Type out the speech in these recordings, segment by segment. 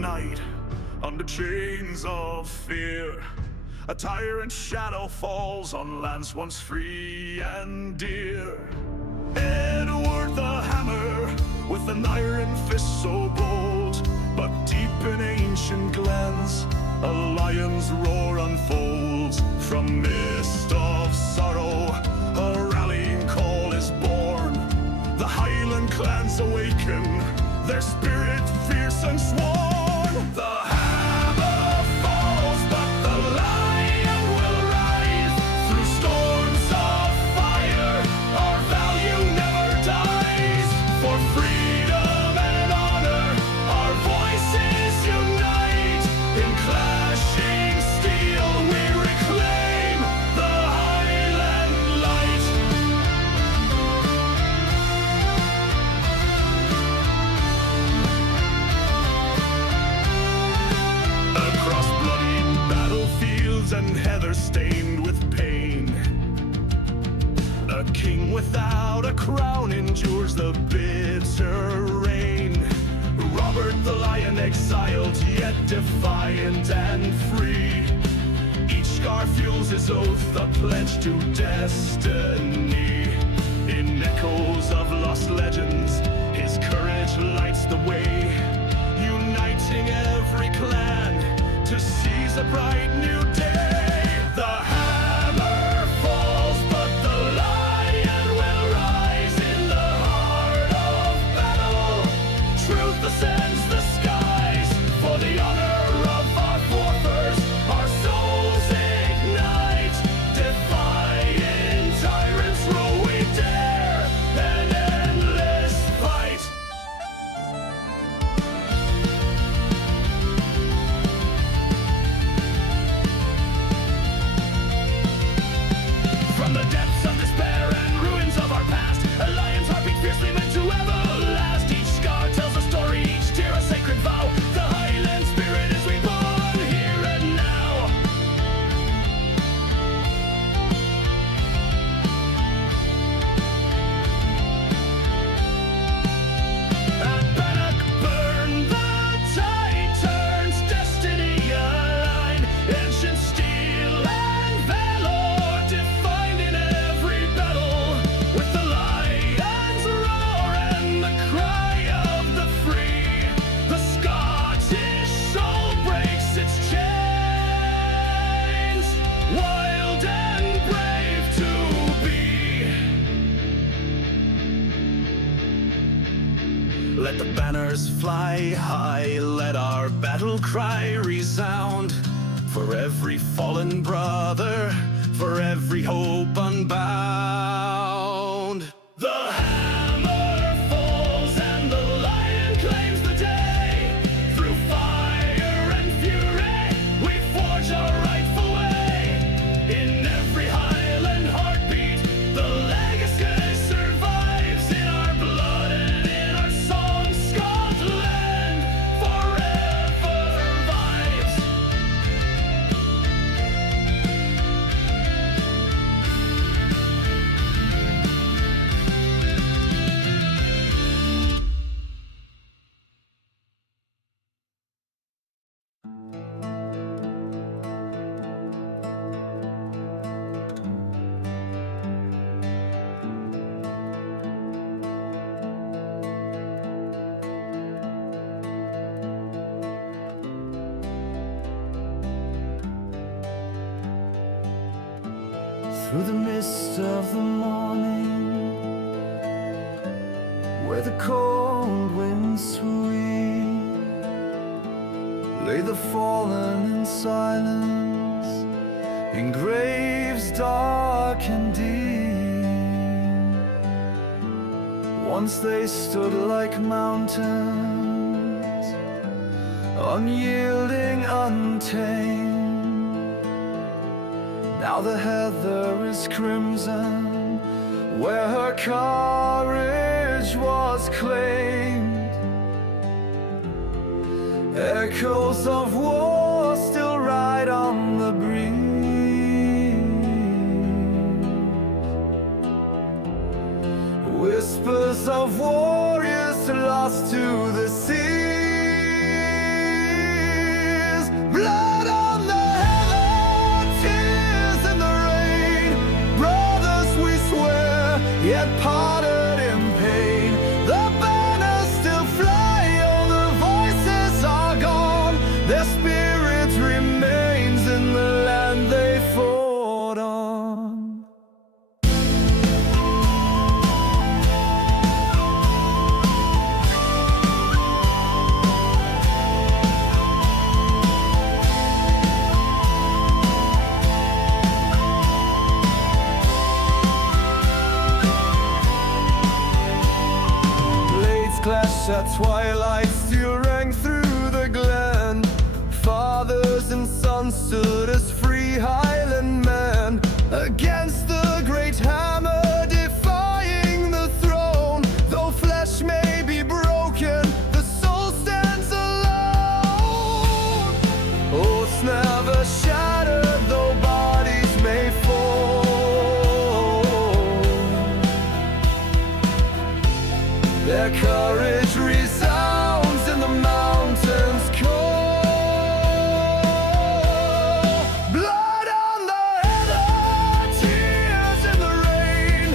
night, under chains of fear, a tyrant shadow falls on lands once free and dear. Edward the Hammer, with an iron fist so bold, but deep in ancient glens, a lion's roar unfolds. From mist of sorrow, a rallying call is born. The Highland clans awaken, their spirit fierce and sworn. The hammer falls, but the lion will rise. Through storms of fire, our value never dies. For freedom and honor, our voices unite. In clashing steel, we reclaim the Highland light. Across bloody battlefields and heather stained with pain, a king without a crown endures the bitter rain. Robert the Lion exiled, yet defiant and free. Each scar fuels his oath, a pledge to destiny. In echoes of lost legends, his courage lights the way, uniting every clan to seize a bright new day. The hammer falls, but the lion will rise. In the heart of battle, truth ascends the skies. For the honor of our forefathers, our souls ignite. Defying tyrants, row we dare, an endless fight. From the depths of despair and ruins of our past, a lion's heart beats fiercely meant to everlast. Each scar tells a story, each tear a sacred vow. The Highland spirit is reborn here and now. At Bannockburn, the tide turns, destiny aligned. Ancient steel and valor defined in every battle. With the lion's roar and the cry of the free, the Scottish soul breaks its chains. Wild and brave to be. Let the banners fly high, let our battle cry resound. For every fallen brother, for every hope unbound. The hammer falls and the lion claims the day. Through fire and fury, we forge our rightful way. In every Highland heartbeat, the legacy survives. In our blood and in our song, Scotland forever vibes. Through the mist of the morning, where the cold winds sweep, lay the fallen in silence, in graves dark and deep. Once they stood like mountains, unyielding, untamed. Now the heather is crimson, where her courage was claimed. Echoes of war still ride on the breeze. Whispers of warriors lost to the sea. yet parted in pain. The banners still fly, all the voices are gone. Their spirits remains in the land they fought on. Clash at twilight still rang through the glen. Fathers and sons stood as free Highland men against the great hammer defying the throne. Though flesh may be broken, the soul stands alone. Oaths never shattered, though bodies may fall. Their courage resounds in the mountains cold. Blood on the heather, tears in the rain.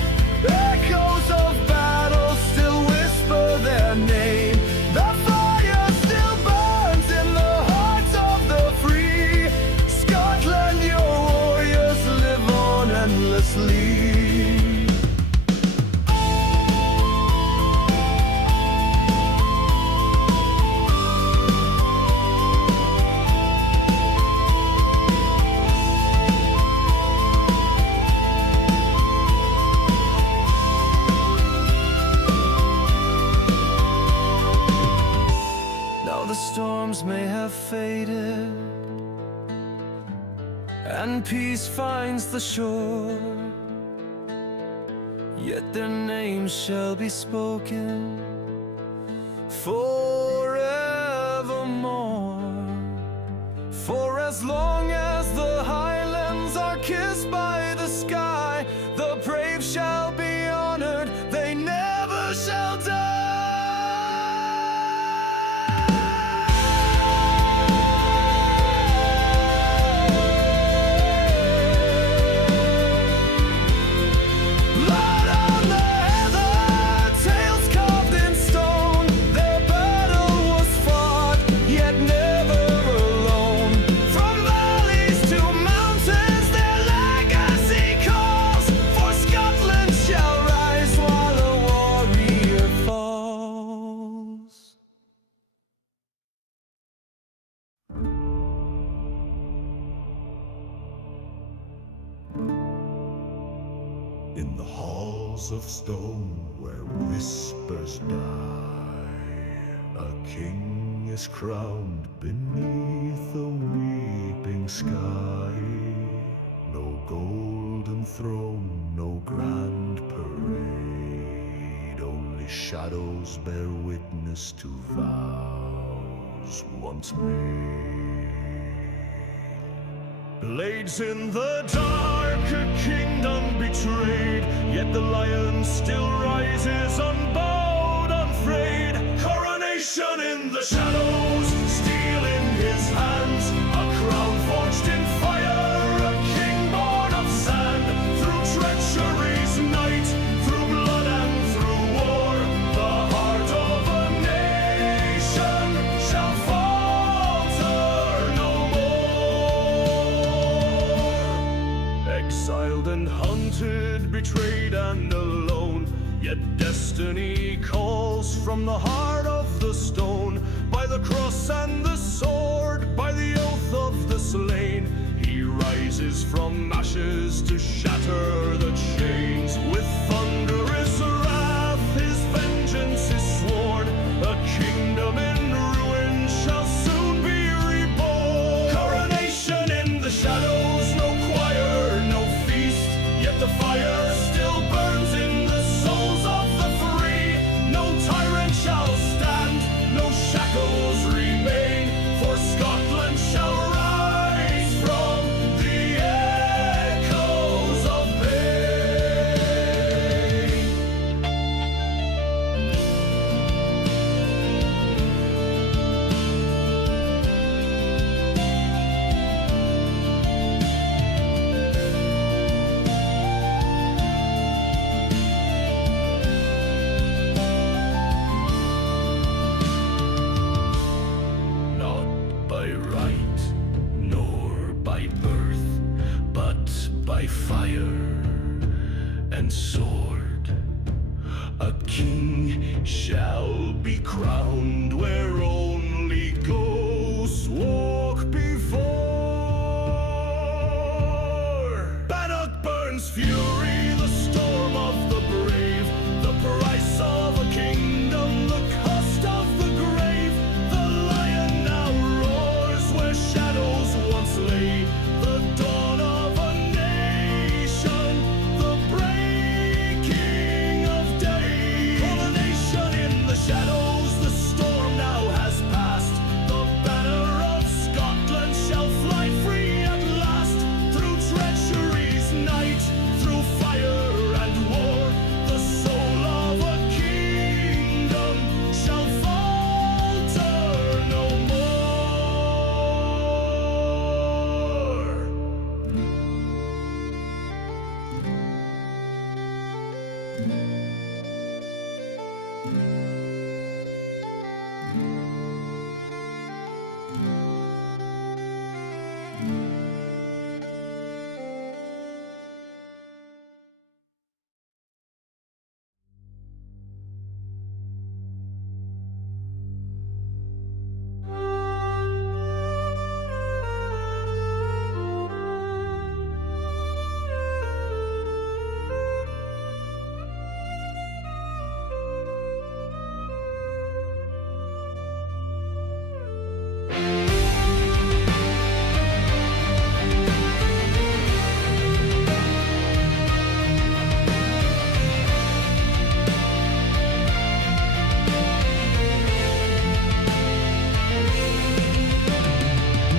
Echoes of battle still whisper their name. The fire still burns in the hearts of the free. Scotland, your warriors live on endlessly. Storms may have faded, and peace finds the shore, yet their names shall be spoken forevermore. For as long as the Highlands are kissed by the sky, the brave shall be honored, they never shall die. In the halls of stone where whispers die, a king is crowned beneath a weeping sky. No golden throne, no grand parade, only shadows bear witness to vows once made. Blades in the dark, a kingdom betrayed, yet the lion still rises unbowed, unafraid. Coronation in the shadows, steel in his hands, a crown forged in fire, a king born of sand. Through treachery's night, through blood and through war, the heart of a nation shall falter no more. Exiled and hunted, betrayed and alone, yet destiny calls from the heart of the stone. By the cross and the sword, by the oath of the slain, he rises from ashes to shatter the chains. With thunderous wrath his vengeance is sworn, a kingdom in ruin shall soon be reborn. Coronation in the shadows, no choir, no feast, yet the fire still burns in the souls of the free. No tyrant shall stand, no shackles remain, for Scotland shall rise from the echoes of pain. fire and sword. A king shall be crowned where only ghosts walk before. Bannockburn's fury, the storm of the brave, the price of a kingdom, the cost of the grave. The lion now roars where shadows once lay, the dawn of a nation, the breaking of day. Coronation in the shadows, the storm now has passed. The banner of Scotland shall fly free at last. Through treachery's night, through fire and war, the soul of a kingdom shall falter no more.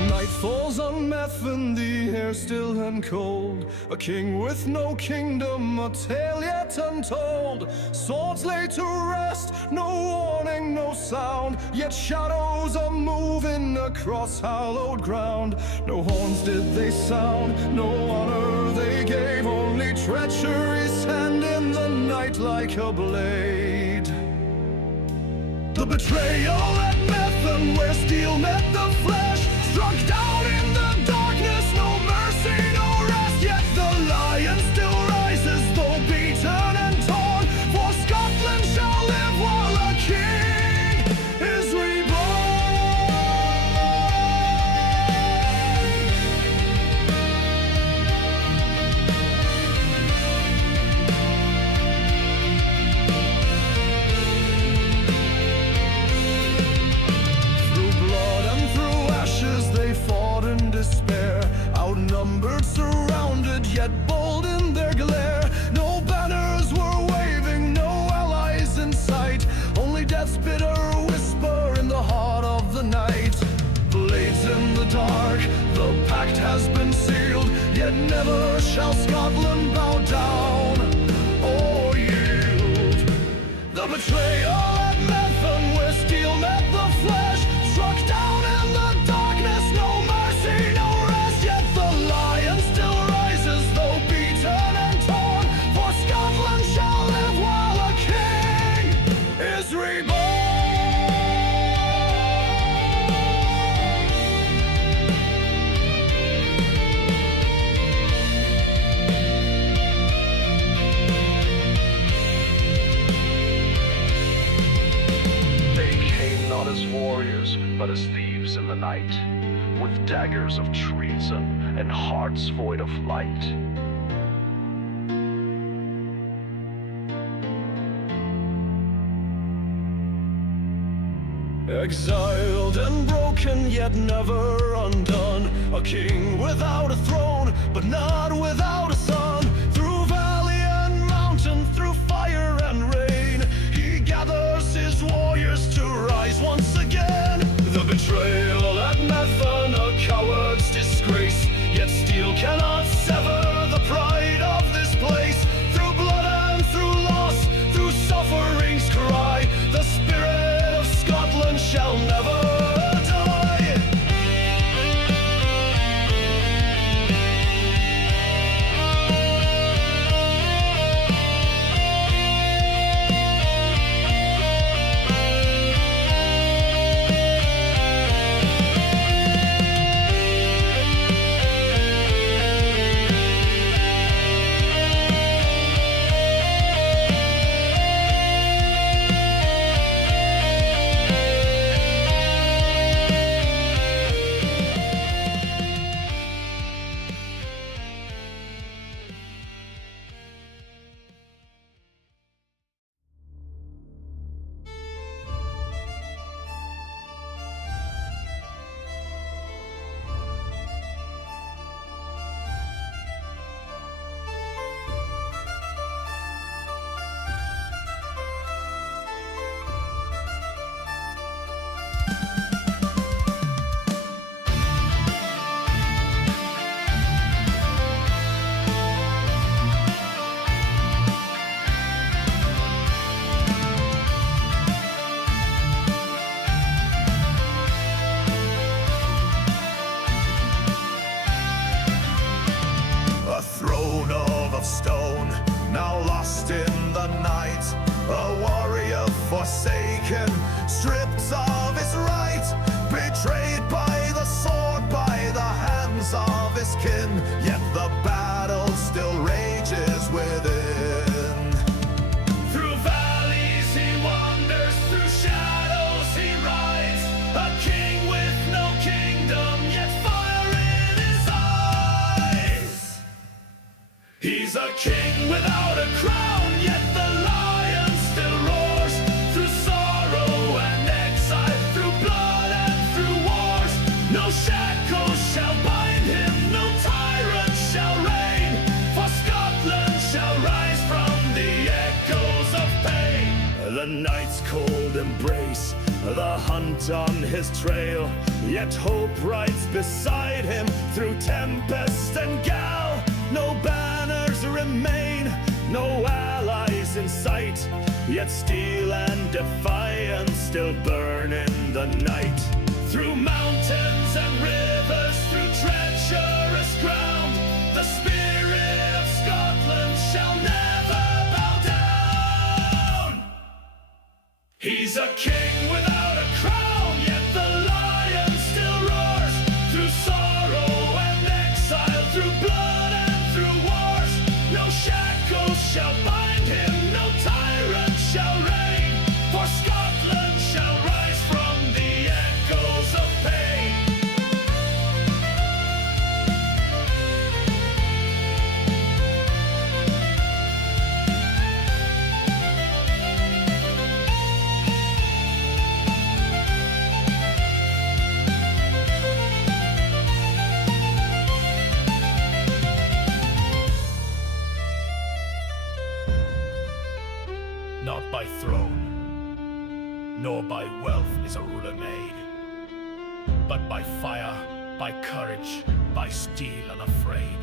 Night falls on Methven, the air still and cold. A king with no kingdom, a tale yet untold. Swords laid to rest, no warning, no sound. Yet shadows are moving across hallowed ground. No horns did they sound, no honor they gave. Only treachery stand in the night like a blade. The betrayal at Methven, where steel met the flesh, struck down in the darkness, no mercy, no rest. Yet the lion still rises, though beaten and torn. For Scotland shall live while a king is despair, outnumbered, surrounded, yet bold in their glare. No banners were waving, no allies in sight, only death's bitter whisper in the heart of the night. Blades in the dark, the pact has been sealed, yet never shall Scotland bow down or yield. The betrayal at Methven, where steel met the flesh, struck down in the darkness, no mercy, no rest. Yet the lion still rises, though beaten and torn. For Scotland shall live while a king is reborn. They came not as warriors, but as thieves in the night, with daggers of treason and hearts void of light. Exiled and broken, yet never undone. A king without a throne, but not without a son. Through valley and mountain, through fire and rain, he gathers his warriors to rise once again. The betrayal at Methven, a coward's disgrace, yet steel cannot sever the pride of this place. Through blood and through loss, through suffering's cry, the spirit of Scotland shall never die. He's a king without a crown, yet the lion still roars. Through sorrow and exile, through blood and through wars. No shackles shall bind him, no tyrant shall reign. For Scotland shall rise from the echoes of pain. The night's cold embrace, the hunt on his trail. Yet hope rides beside him through tempest and gale. No banners remain, no allies in sight. Yet steel and defiance still burn in the night. Through mountains and rivers, through treacherous ground, the spirit of Scotland shall never bow down. He's a king without a crown, yet the lion still roars. Through sorrow and exile, through blood and through wars. No shackles shall bind him, no tyrant shall reign. For Scotland shall rise from the echoes of pain. Not by throne, nor by wealth is a ruler made, but by fire, by courage, by steel unafraid.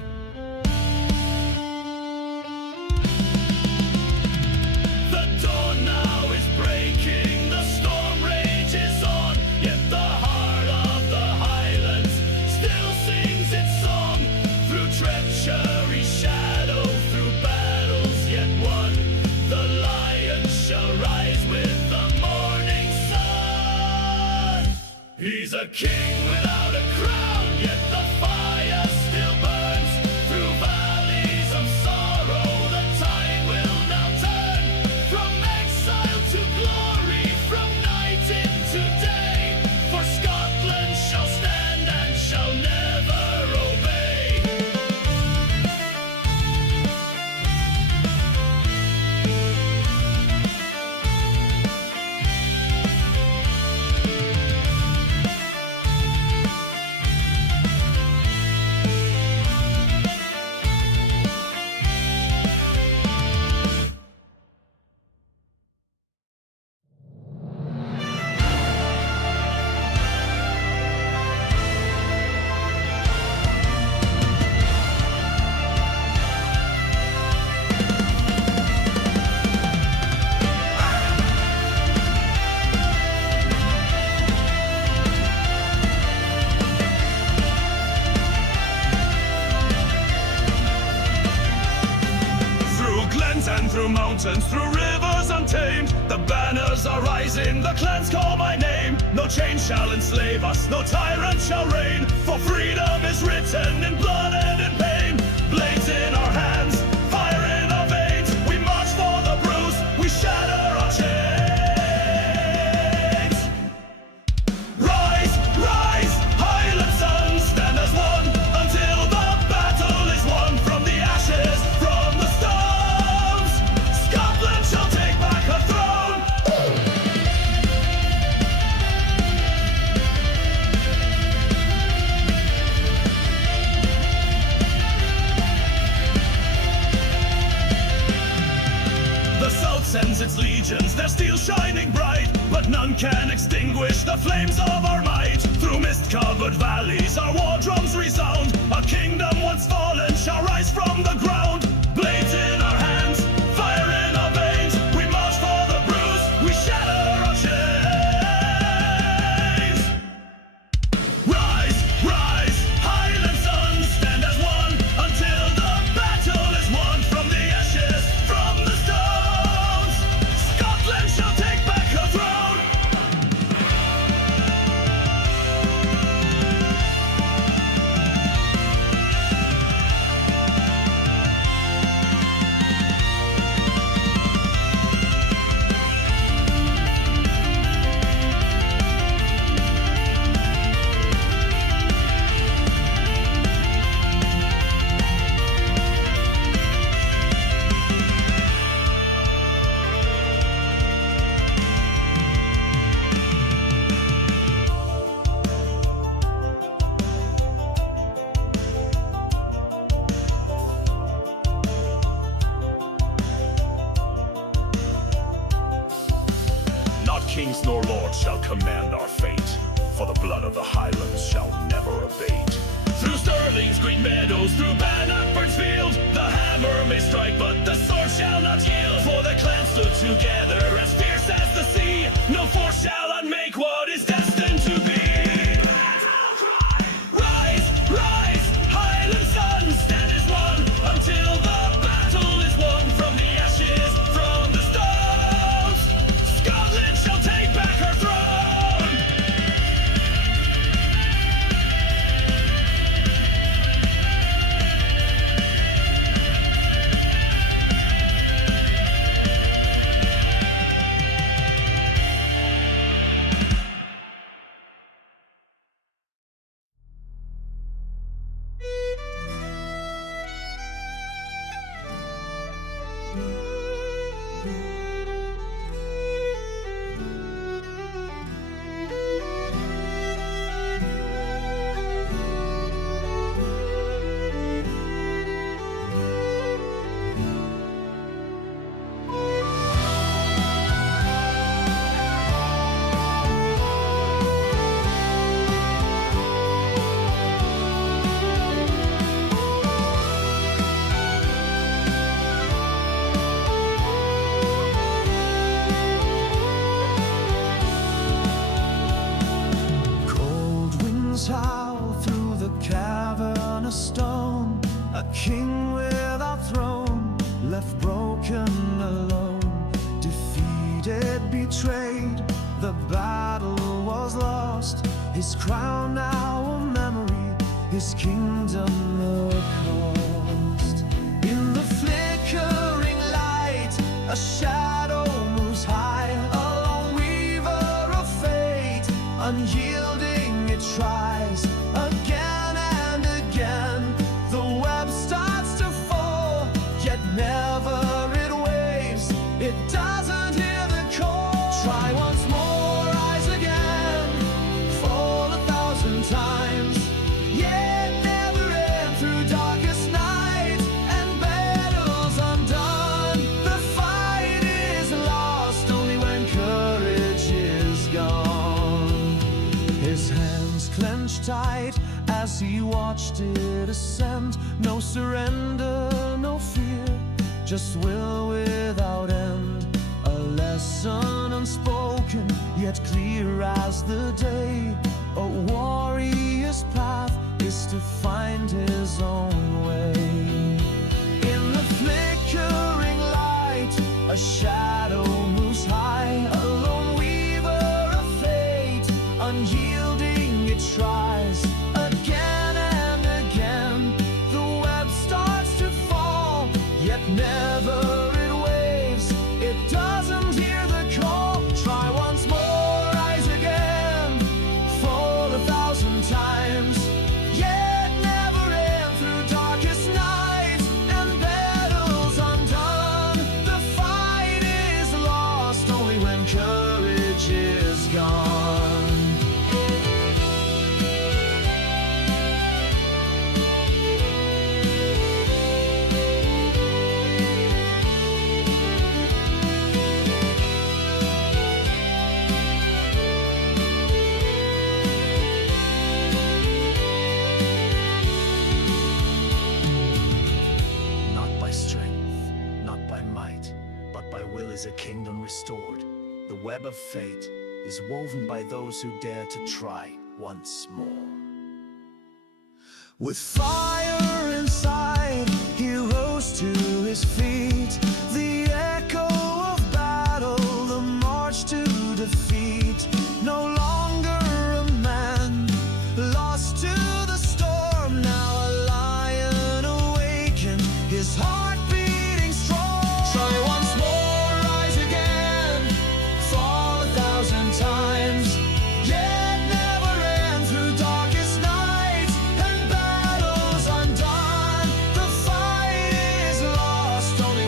The dawn now is breaking, the storm rages on, yet the heart of the Highlands still sings its song. Through treachery, shadow, through battles yet won, the lion shall rise with the morning sun. He's a king without a crown, yet the fire still burns. Through valleys of sorrow, the tide will now turn. From exile to glory, from night into day. For Scotland shall stand and shall never obey. And through mountains, through rivers untamed, the banners are rising, the clans call my name. No chain shall enslave us, no tyrant shall reign, for freedom is written in blood and in pain. Blades in our hands, fire in our veins, we march for the bruise, we shatter our chains. Rise, rise, Highland sons, stand as one, until the battle is won. From the ashes, from the stones, Scotland shall take back her throne. The south sends its legions, their steel shining bright, but none can extinguish the flames of our might. Through mist-covered valleys our war drums resound, a kingdom once fallen shall rise from the ground. Blades in our hands, fire in our veins, we march for the bruise, we shatter our chains. Rise, rise, Highland sons, stand as one, until the battle is won. From the ashes, from the stones, Scotland shall take back her throne. kings nor lords shall command our fate, for the blood of the Highlands shall never abate. Through Stirling's green meadows, through Bannockburn's field, the hammer may strike, but the sword shall not yield. For the clans stood together, as fierce as the sea. No force shall unmake what is destined to be. Rise, rise, Highland sons, stand as one, until the battle is won. From the ashes, from the stones, Scotland shall take back her throne. Howl through the cavern of stone, a king without throne, left broken alone, defeated, betrayed, the battle was lost, his crown now a memory, his kingdom a cost. In the flickering light, a shadow moves high, a lone weaver of fate, unyielding it tries again and again. The web starts to fall, yet never it waves. It doesn't hear the call. Try once more, rise again. Fall 1,000 times, yet never end. Through darkest night and battles undone, the fight is lost only when courage is gone. His hands clenched tight as he watched it ascend. No surrender, no fear, just will without end. A lesson unspoken, yet clear as the day. A warrior's path is to find his own way. In the flickering light, a shadow moves high, a lone weaver of fate, unyielding it tries again and again. The web starts to fall, yet never it waves. It doesn't hear the call. Try once more, rise again. Fall 1,000 times, yet never end. Through darkest night and battles undone, the fight is lost only when courage is gone. Not by strength, not by might, but by will is a kingdom restored. The web of fate is woven by those who dare to try once more. With fire inside, he rose to his feet. The echo of battle, the march to defeat. No longer a man, lost to the storm. Now a lion awakened, his heart beating strong. Try once more, rise again. Fall 1,000 times, yet never end. Through darkest night and battles undone, the fight is lost only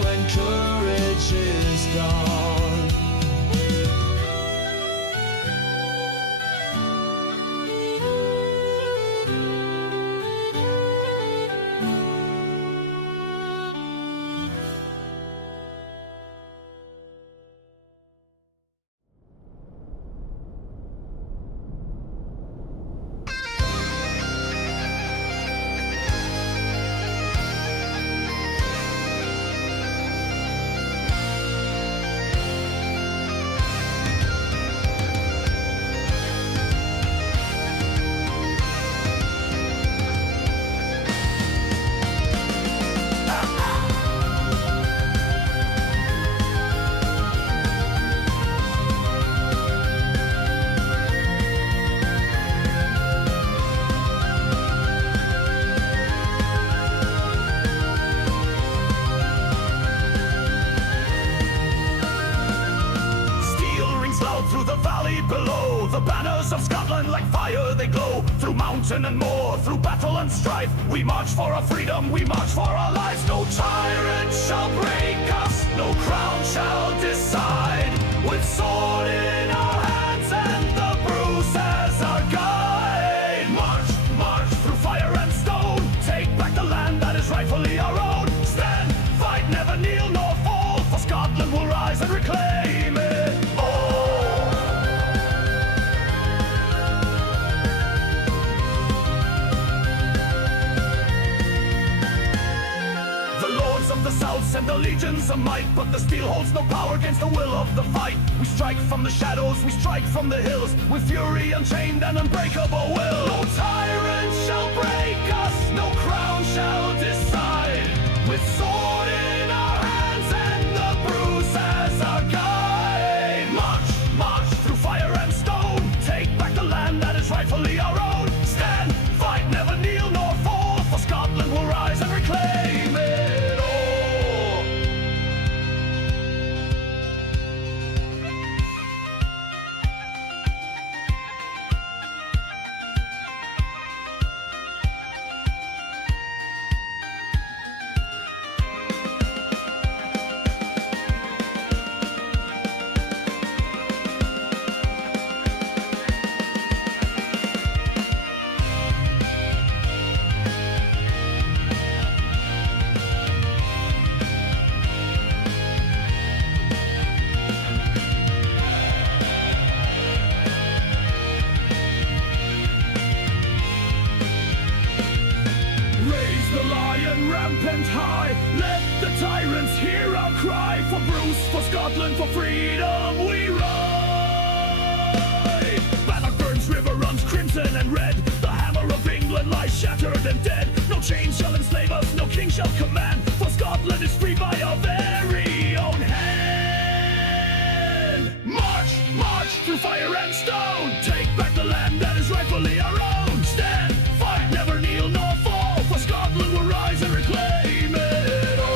of Scotland like fire they glow. Through mountain and moor, through battle and strife, we march for our freedom, we march for our lives. No tyrant shall break us, no crown shall decide. With sword in our hands and the bruise as our guide. March, march through fire and stone, take back the land that is rightfully our own. Stand, fight, never kneel nor fall, for Scotland will rise and reclaim it all. The lords of the south send the legions of might, but the steel holds no power against the will of the fight. We strike from the shadows, we strike from the hills, with fury unchained and unbreakable will. No tyrant shall break us, no crown shall decide. With sword in our hands and the bruise as our guide. March, march through fire and stone, take back the land that is rightfully our own. Stand, fight, never kneel nor fall, for Scotland will rise and reclaim it all. Raise the lion rampant high, let the tyrants hear our cry. For Bruce, for Scotland, for freedom we ride. Bannockburn's river runs crimson and red, the hammer of England lies shattered and dead. No chain shall enslave us, no king shall command, for Scotland is free by our very own hand. March, march through fire and stone, take back the land that is rightfully our own. Stand, fight, never kneel nor fall, for Scotland will rise and reclaim it all.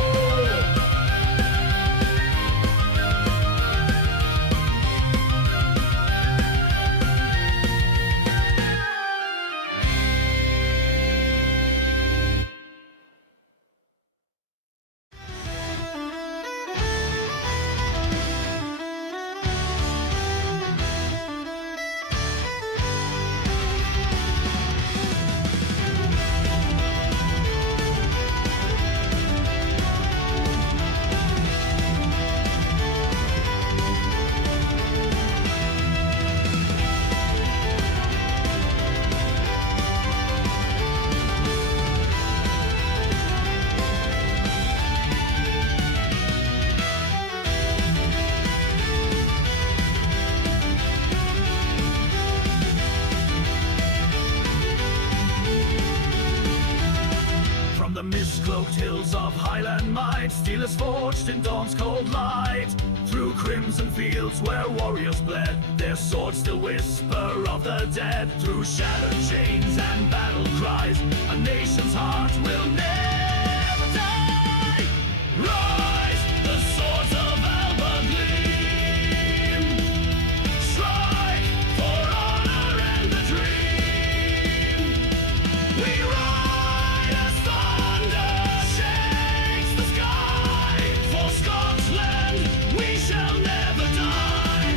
From the mist-cloaked hills of Highland might, steel is forged in dawn's cold light. Through crimson fields where warriors bled, their swords still whisper of the dead. Through shattered chains and battle cries, a nation's heart will never die. Rise, the swords of Alba gleam. Strike for honor and the dream. We ride as thunder shakes the sky. For Scotland we shall never die.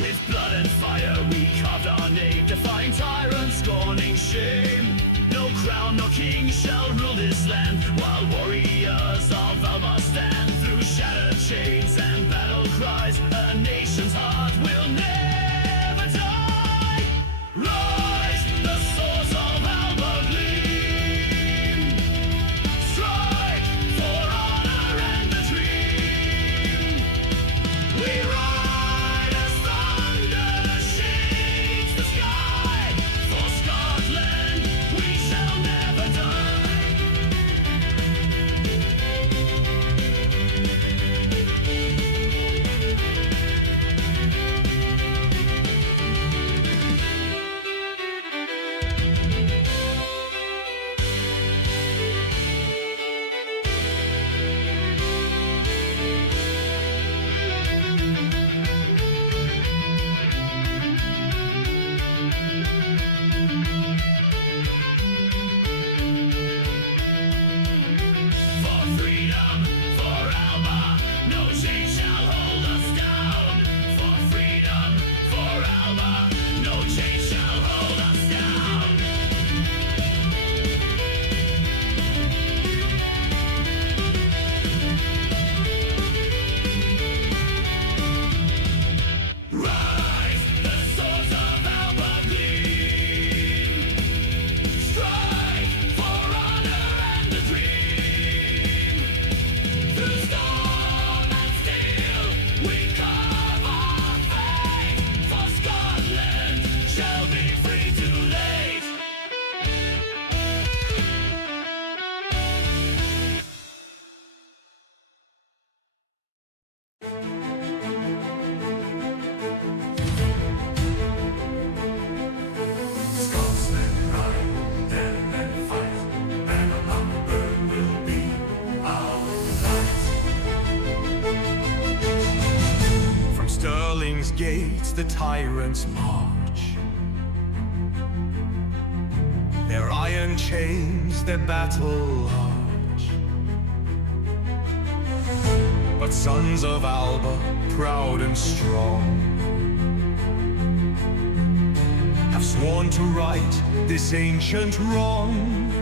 With blood and fire we carved our name, defying tyrants, scorning shame. No crown, no king shall rule this land, while warriors of Alba stand. Through shattered chains and battle cries, a nation's heart will never die. Rise, the swords of Alba gleam. Strike for honor and the dream. We ride as thunder shakes the the tyrants march. Their iron chains, their battle arch. But sons of Alba, proud and strong, have sworn to right this ancient wrong.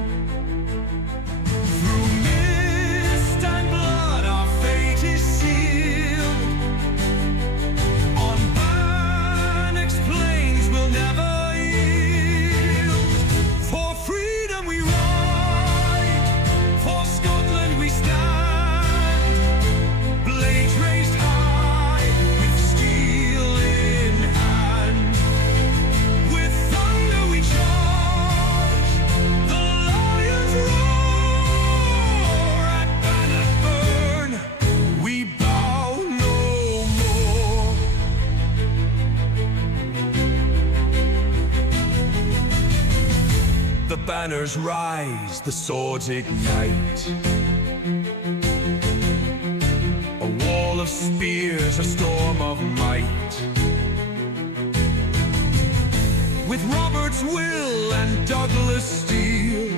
Through mist and blood our fate is sealed. On Bannock's plains we'll never yield. For freedom we ride, for Scotland we stand. Blades raised high, with steel in hand. With thunder we charge, the lions roar. At Bannockburn we bow no more. The banners rise, the swords ignite. A wall of spears, a storm of might. With Robert's will and Douglas steel,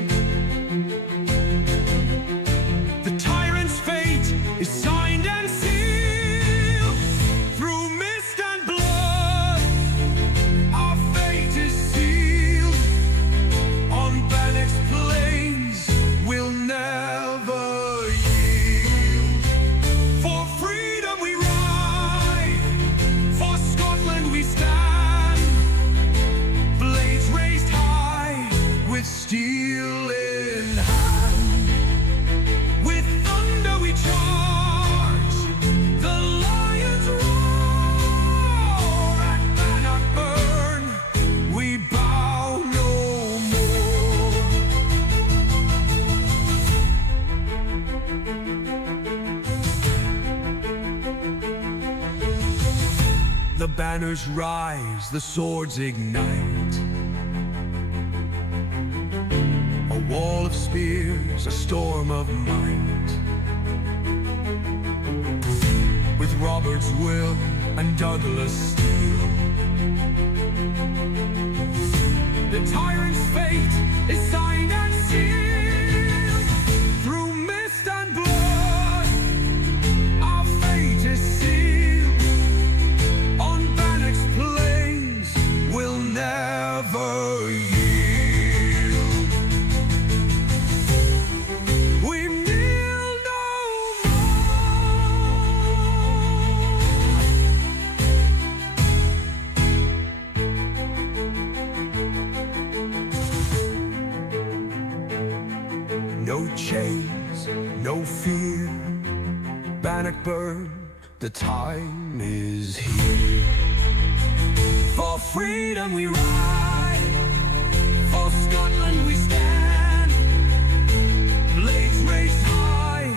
the tyrant's fate is signed and sealed. Through mist and blood, our fate is sealed. On Bannock's plains, we'll never yield. For freedom we ride, for Scotland we stand. Blades raised high, with steel in hand. With thunder we charge, the lions roar. At Bannockburn we bow no more. The banners rise, the swords ignite. A wall of spears, a storm of might. With Robert's will and Douglas steel, the tyrant's fate is signed and sealed. Through mist and blood, our fate is sealed. On Bannock's plains, we'll never yield. We kneel no more. No chains, no fear. Bannockburn, the time is here. For freedom we ride, for Scotland we stand. Blades raised high,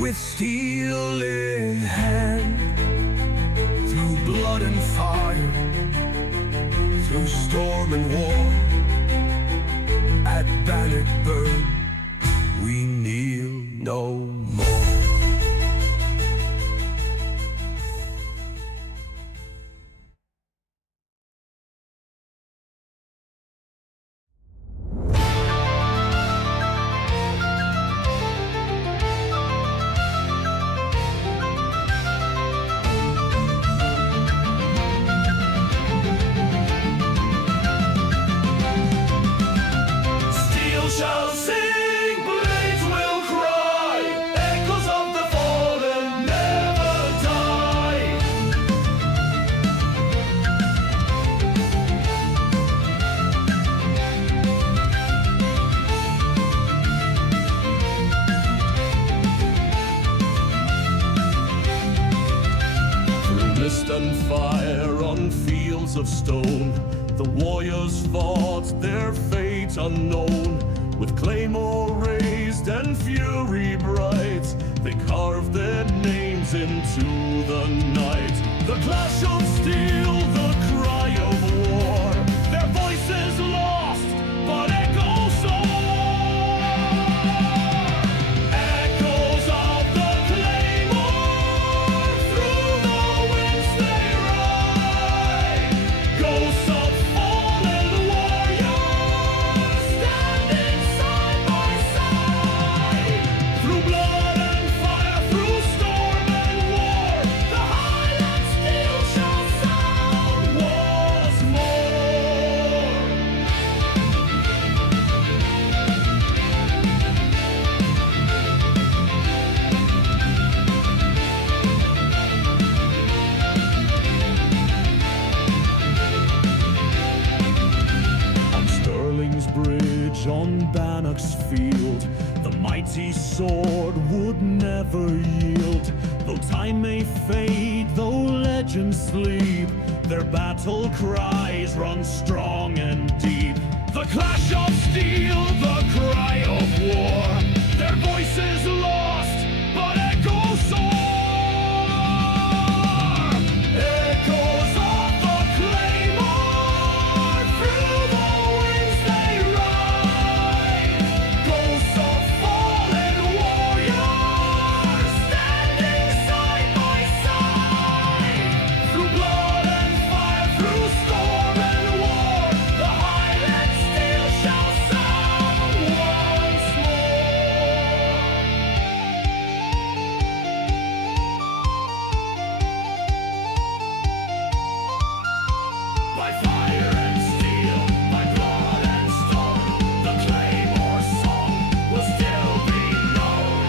with steel in hand. Through blood and fire, through storm and war, at Bannockburn we kneel no more. Steel shall sing, blades will cry, echoes of the fallen never die. Through mist and fire on fields of stone, the warriors fought their fate unknown. With Claymore raised and fury bright, they carved their names into the night. The clash of steel, the cry of war, their voices lost, but echoes soar. Echoes of the Claymore, through the winds they ride. on Bannock's field. The mighty sword would never yield. Though time may fade, though legends sleep, their battle cries run strong and deep. The clash of steel, the cry of war, their voices lost, but echoes soar. Echoes of the Claymore, through the winds they ride. Ghosts of fallen warriors, standing side by side. Through blood and fire, through storm and war, the Highland still shall sound once more. By fire and steel, by blood and stone, the Claymore song will still be known.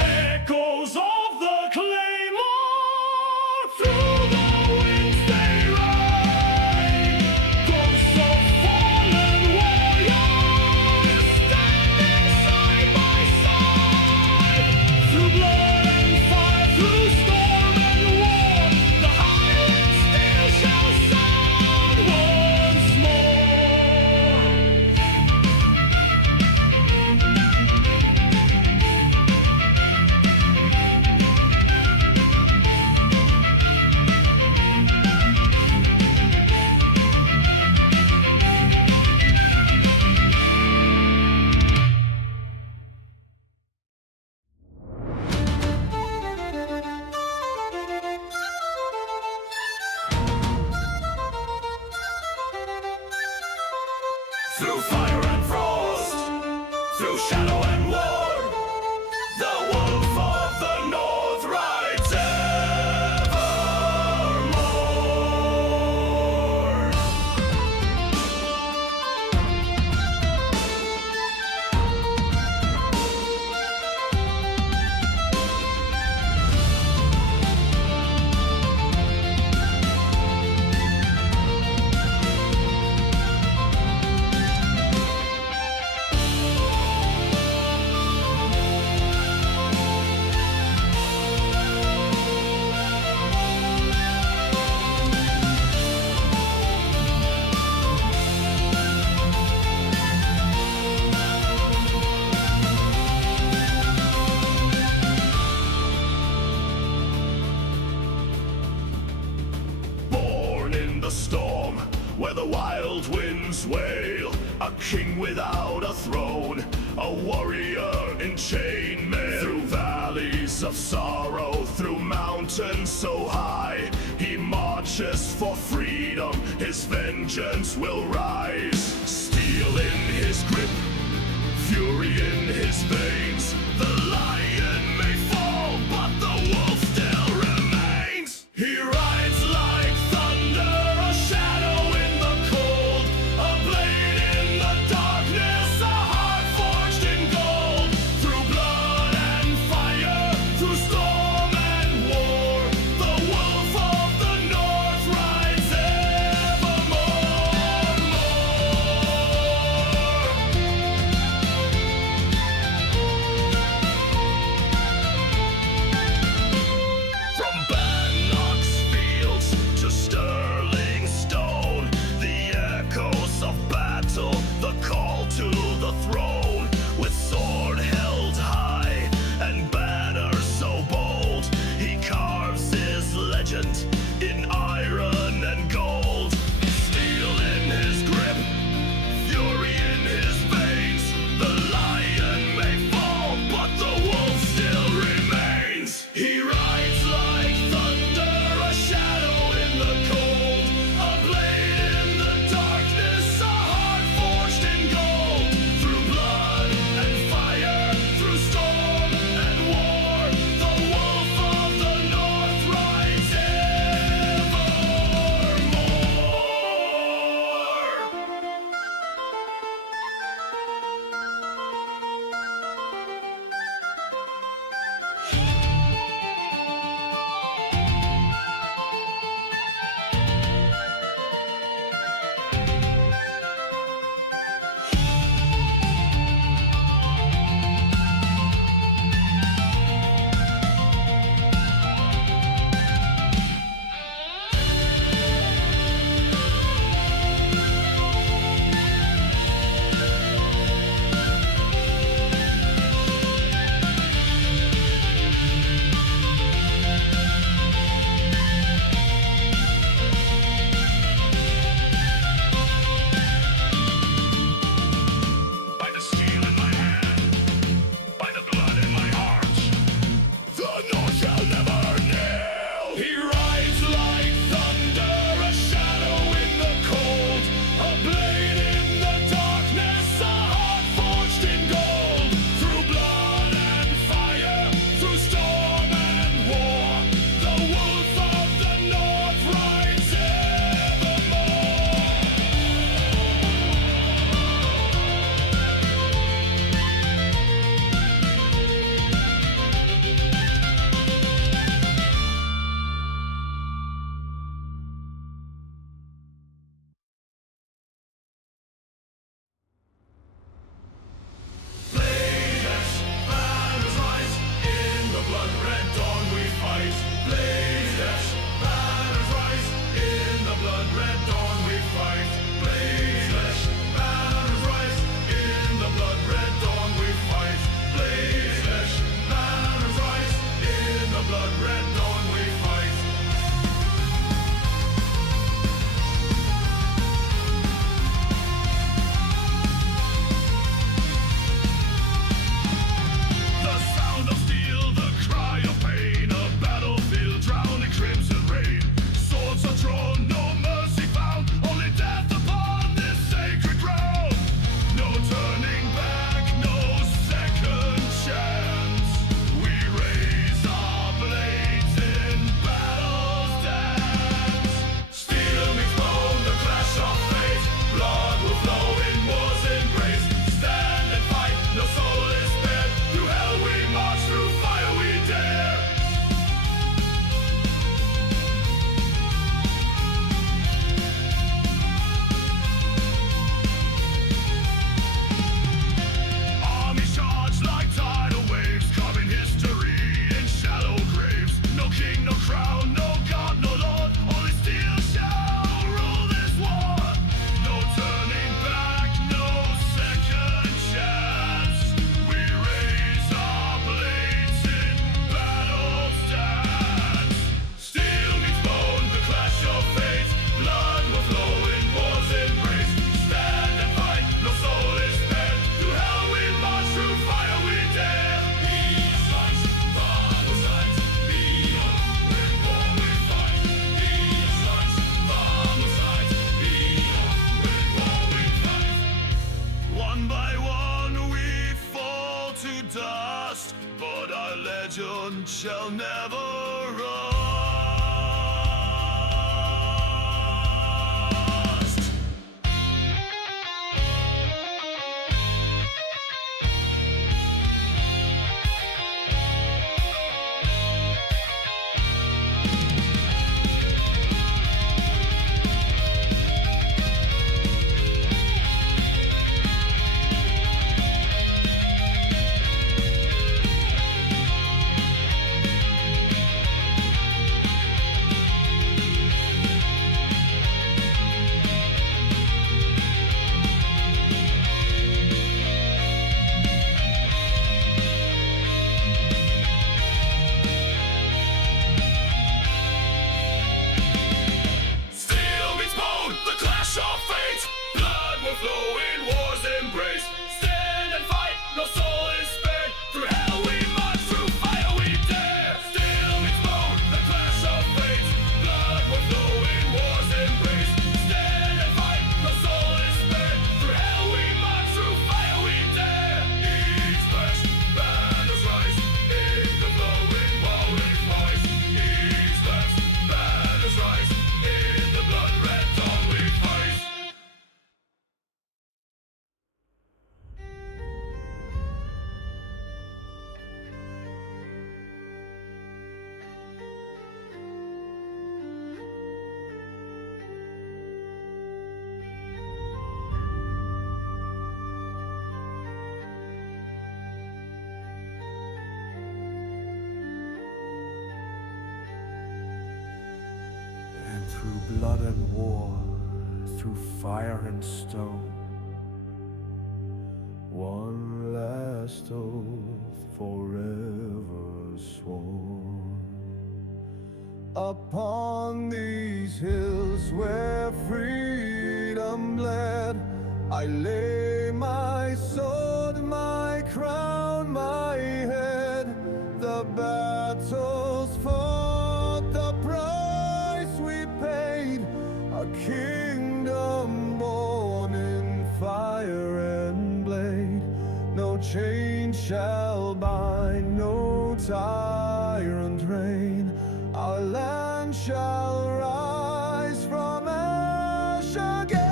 Echoes of the Claymore, through the winds they ride. Ghosts of fallen warriors, standing side by side. Through blood and fire, through storm and war, the Highland still shall sound once more. Through fire and frost, through shadow and war, the wolf of the north rides evermore. Born in the storm, where the wild winds wail, a king without a throne, a warrior in chainmail. Through valleys of sorrow, through mountains so high, he marches for freedom, his vengeance will rise. Steel in his grip, fury in his veins, the lion may fall, but the wolf still remains. He rides like thunder, a shadow in the cold, a blade in the darkness, a heart forged in gold. Through blood and fire, through storm and war, the wolf of the north rides evermore. land shall never rust. Through blood and war, through fire and stone, one last oath forever sworn. Upon these hills where freedom bled, I lay my sword, my crown, my head. The battles fought, the price we paid, a kingdom born in fire and blade. No chain shall bind, no tyrant reign. Our land shall rise from ash again.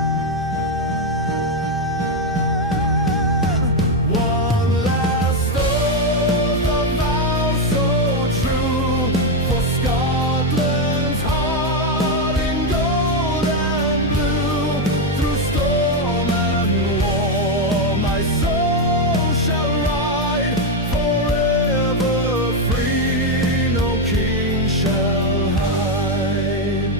One last oath, a vow so true, for Scotland's heart in gold and blue. Through storm and war, my soul shall ride, forever free, no king shall hide.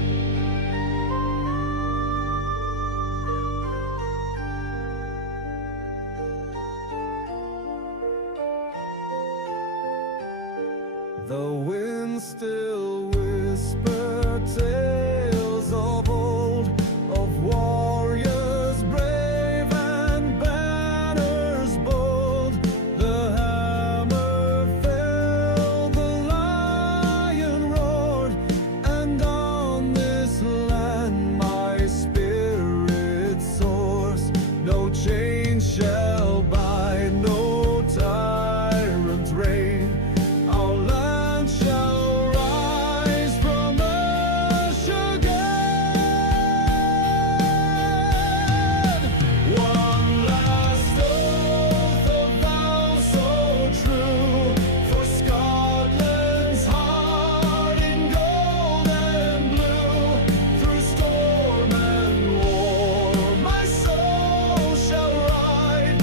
The wind still whisper tales of old, of warriors brave and banners bold. The hammer fell, the lion roared, and on this land my spirit soars. No chain shall bind, no tyrant reign. Our land shall rise from ash again. One last oath, a vow so true, for Scotland's heart in gold and blue. Through storm and war, my soul shall ride,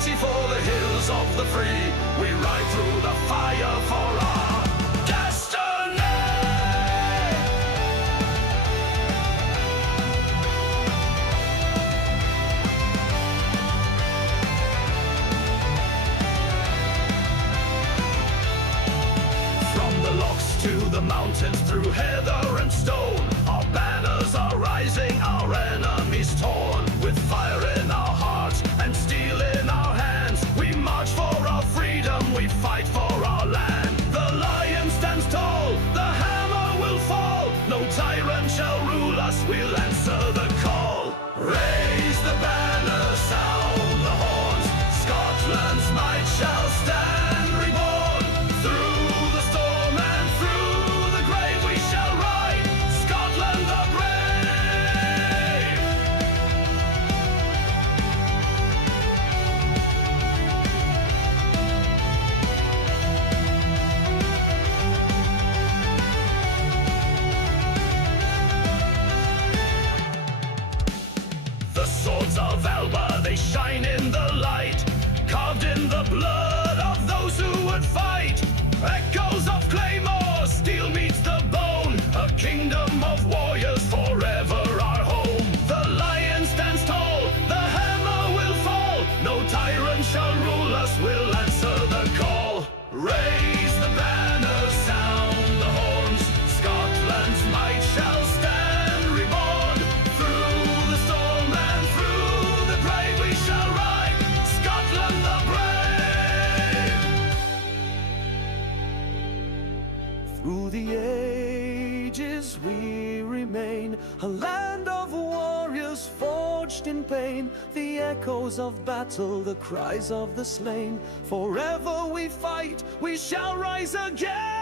mighty for the hills of the free. We ride through the fire for our destiny. From the lochs to the mountains, through heather and stone, our banners are rising, our enemies torn. With fire in our hearts and steel in our hands, we march for our freedom, we fight for our land. The lion stands tall, the hammer will fall. No tyrant shall rule us, we'll answer the call. Raise the banner, sound the horns, Scotland's might shall stand reborn. Through the storm and through the grave we shall ride, Scotland the brave. The swords of Alba, they shine in the light, carved in the blood of those who would fight. Echoes of Claymore, steel meets the bone, a kingdom of warriors, forever our home. The lion stands tall, the hammer will fall. No tyrant shall rule us, we'll answer the call. Raise the banner, sound the horns, Scotland's might shall stand reborn. Through the storm and through the grave we shall ride, Scotland the brave. Through the ages we remain, a land of warriors forged in pain. The echoes of battle, the cries of the slain. Forever we fight, we shall rise again.